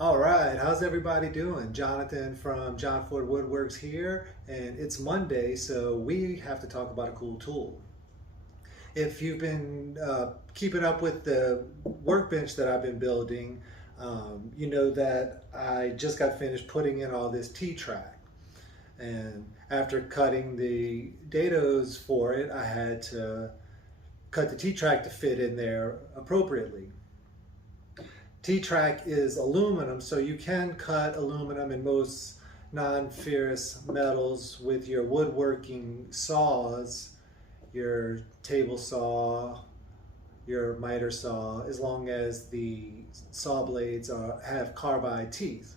All right, how's everybody doing? Jonathan from Jon Ford Woodworks here, and it's Monday, so we have to talk about a cool tool. If you've been keeping up with the workbench that I've been building, you know that I just got finished putting in all this T-track. And after cutting the dados for it, I had to cut the T-track to fit in there appropriately. T-track is aluminum, so you can cut aluminum in most non-ferrous metals with your woodworking saws, your table saw, your miter saw, as long as the saw blades have carbide teeth.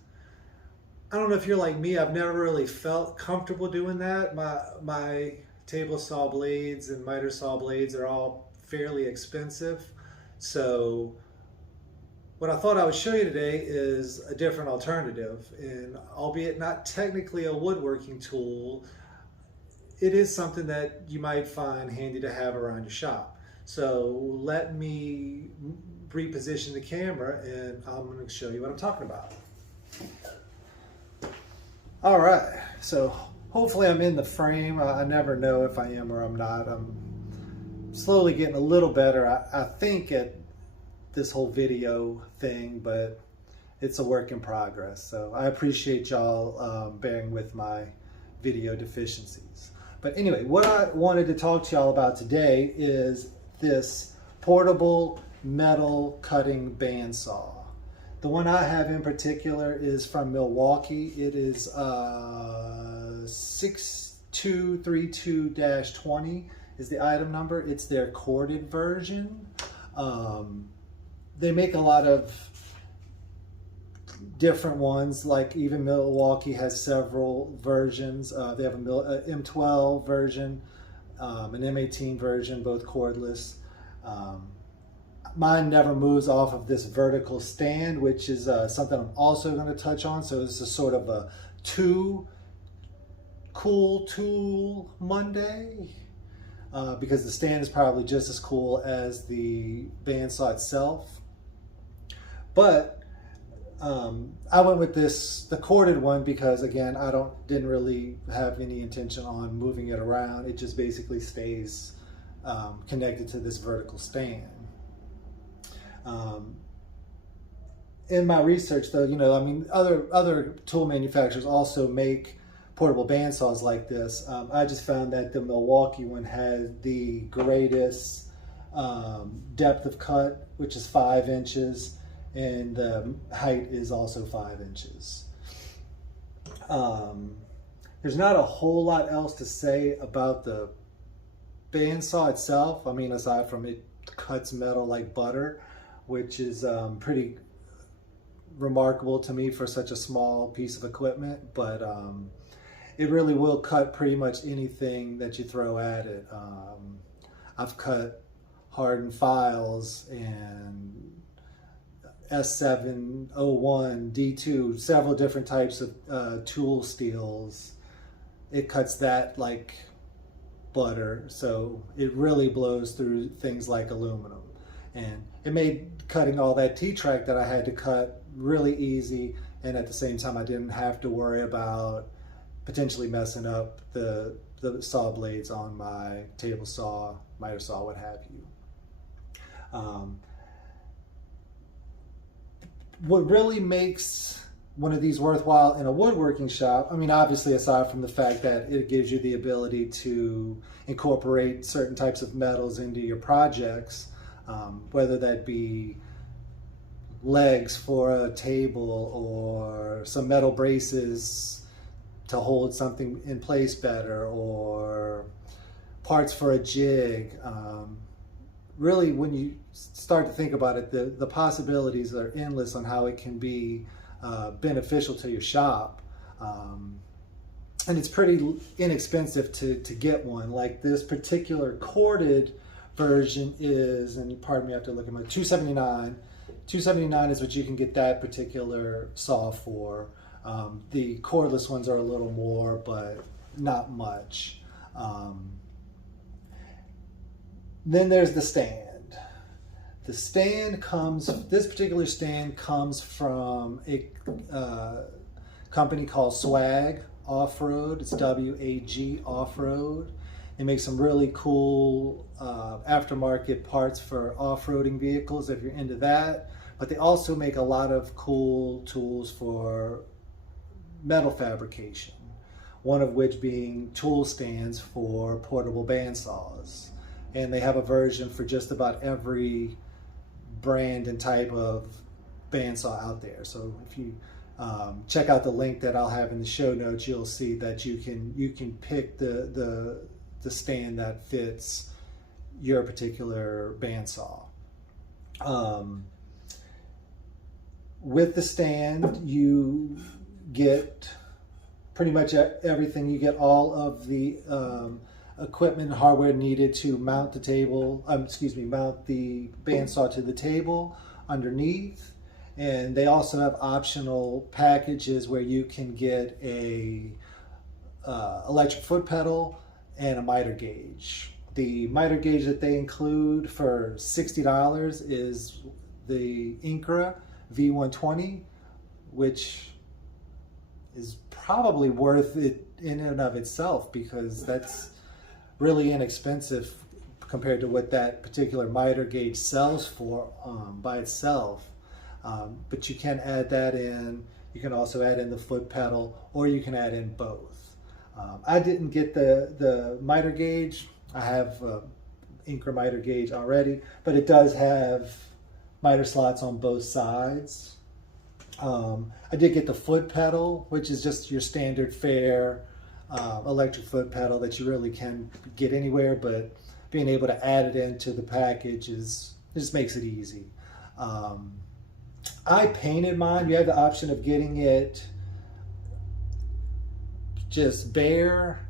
I don't know if you're like me, I've never really felt comfortable doing that. My table saw blades and miter saw blades are all fairly expensive, so what I thought I would show you today is a different alternative, and albeit not technically a woodworking tool, it is something that you might find handy to have around your shop. So let me reposition the camera and I'm going to show you what I'm talking about. All right, so hopefully I'm in the frame. I never know if I am or I'm not. I'm slowly getting a little better, I think, at this whole video thing, but it's a work in progress. So I appreciate y'all bearing with my video deficiencies. But anyway, what I wanted to talk to y'all about today is this portable metal cutting bandsaw. The one I have in particular is from Milwaukee. It is 6232-20 is the item number. It's their corded version. They make a lot of different ones, like even Milwaukee has several versions. They have a M12 version, an M18 version, both cordless. Mine never moves off of this vertical stand, which is something I'm also going to touch on. So this is sort of a cool tool Monday. Because the stand is probably just as cool as the bandsaw itself. But I went with the corded one because, again, I didn't really have any intention on moving it around. It just basically stays connected to this vertical stand. In my research, though, you know, I mean, other tool manufacturers also make portable bandsaws like this. I just found that the Milwaukee one had the greatest depth of cut, which is 5 inches, and the height is also 5 inches. There's not a whole lot else to say about the bandsaw itself. I mean, aside from it cuts metal like butter, which is pretty remarkable to me for such a small piece of equipment, but it really will cut pretty much anything that you throw at it. I've cut hardened files and S701, D2, several different types of tool steels. It cuts that like butter, so it really blows through things like aluminum. And it made cutting all that T-track that I had to cut really easy, and at the same time I didn't have to worry about potentially messing up the saw blades on my table saw, miter saw, what have you. What really makes one of these worthwhile in a woodworking shop, I mean, obviously aside from the fact that it gives you the ability to incorporate certain types of metals into your projects, whether that be legs for a table or some metal braces to hold something in place better, or parts for a jig. Really, when you start to think about it, the possibilities are endless on how it can be beneficial to your shop. And it's pretty inexpensive to get one. Like this particular corded version is, and pardon me, I have to look at my $279. $279 is what you can get that particular saw for. The cordless ones are a little more, but not much. Then there's the stand. The stand comes, this particular stand comes from a company called Swag Off-Road. It's W-A-G Off-Road. They make some really cool aftermarket parts for off-roading vehicles if you're into that. But they also make a lot of cool tools for metal fabrication. One of which being tool stands for portable bandsaws. And they have a version for just about every brand and type of bandsaw out there. So if you check out the link that I'll have in the show notes, you'll see that you can pick the stand that fits your particular bandsaw. With the stand, you get pretty much everything. You get all of the equipment and hardware needed to mount the table, mount the bandsaw to the table underneath. And they also have optional packages where you can get a electric foot pedal and a miter gauge. The miter gauge that they include for $60 is the Incra V120, which is probably worth it in and of itself, because that's really inexpensive compared to what that particular miter gauge sells for by itself. But you can add that in. You can also add in the foot pedal, or you can add in both. I didn't get the miter gauge. I have Incra miter gauge already, but it does have miter slots on both sides. I did get the foot pedal, which is just your standard fare electric foot pedal that you really can get anywhere, but being able to add it into the package just makes it easy. I painted mine. You have the option of getting it just bare,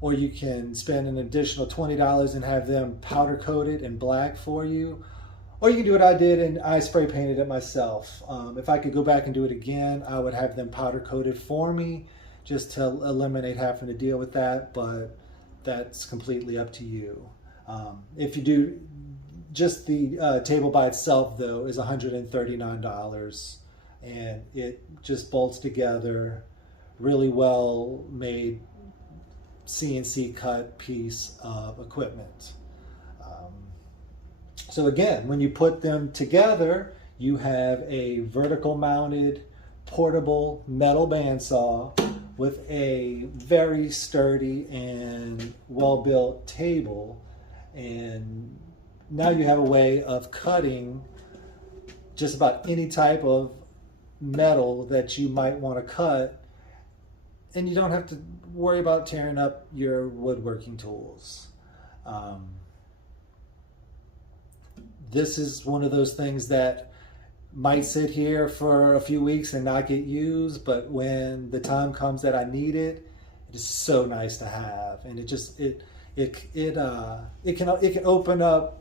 or you can spend an additional $20 and have them powder coated in black for you. Or you can do what I did and I spray painted it myself. If I could go back and do it again, I would have them powder coated for me, just to eliminate having to deal with that, but that's completely up to you. If you do just the table by itself, though, is $139, and it just bolts together. Really well made CNC cut piece of equipment. So again, when you put them together, you have a vertical mounted portable metal bandsaw with a very sturdy and well-built table, and now you have a way of cutting just about any type of metal that you might want to cut, and you don't have to worry about tearing up your woodworking tools. This is one of those things that might sit here for a few weeks and not get used, but when the time comes that I need it, it is so nice to have, and it can open up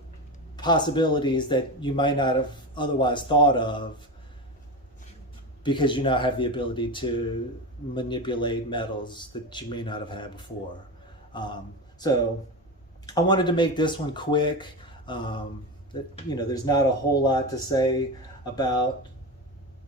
possibilities that you might not have otherwise thought of, because you now have the ability to manipulate metals that you may not have had before. So I wanted to make this one quick. There's not a whole lot to say about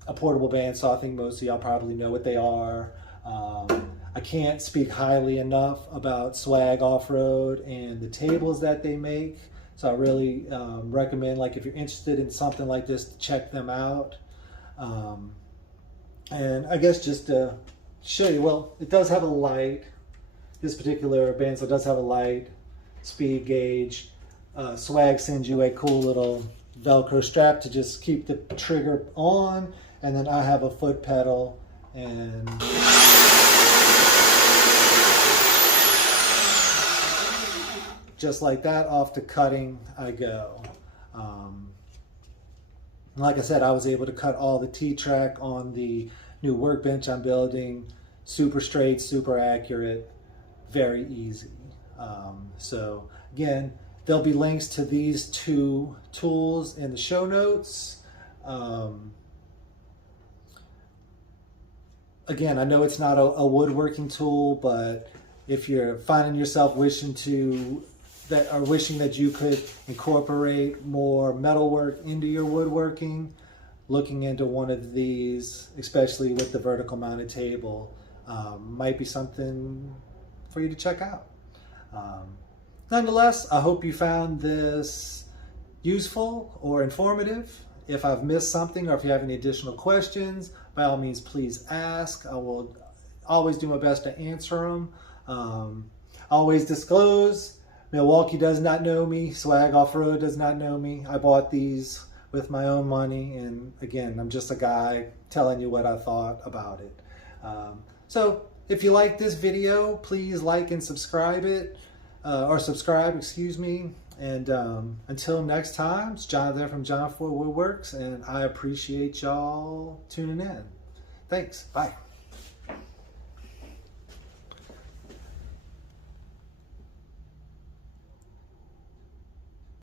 a portable bandsaw. I think most of y'all probably know what they are. I can't speak highly enough about Swag Off-Road and the tables that they make. So I really recommend, like, if you're interested in something like this, to check them out. And I guess just to show you, well, it does have a light. This particular bandsaw does have a light, speed gauge. Swag sends you a cool little Velcro strap to just keep the trigger on, and then I have a foot pedal, and just like that, off to cutting I go. Like I said, I was able to cut all the T-track on the new workbench I'm building. Super straight, super accurate, very easy. So again, there'll be links to these two tools in the show notes. Again, I know it's not a woodworking tool, but if you're finding yourself wishing to that are wishing that you could incorporate more metalwork into your woodworking, looking into one of these, especially with the vertical mounted table, might be something for you to check out. Nonetheless, I hope you found this useful or informative. If I've missed something or if you have any additional questions, by all means, please ask. I will always do my best to answer them. Always disclose, Milwaukee does not know me, Swag Off-Road does not know me. I bought these with my own money, and again, I'm just a guy telling you what I thought about it. So if you like this video, please like and subscribe it, excuse me. And until next time, it's John there from Jon Ford Woodworks, and I appreciate y'all tuning in. Thanks. Bye.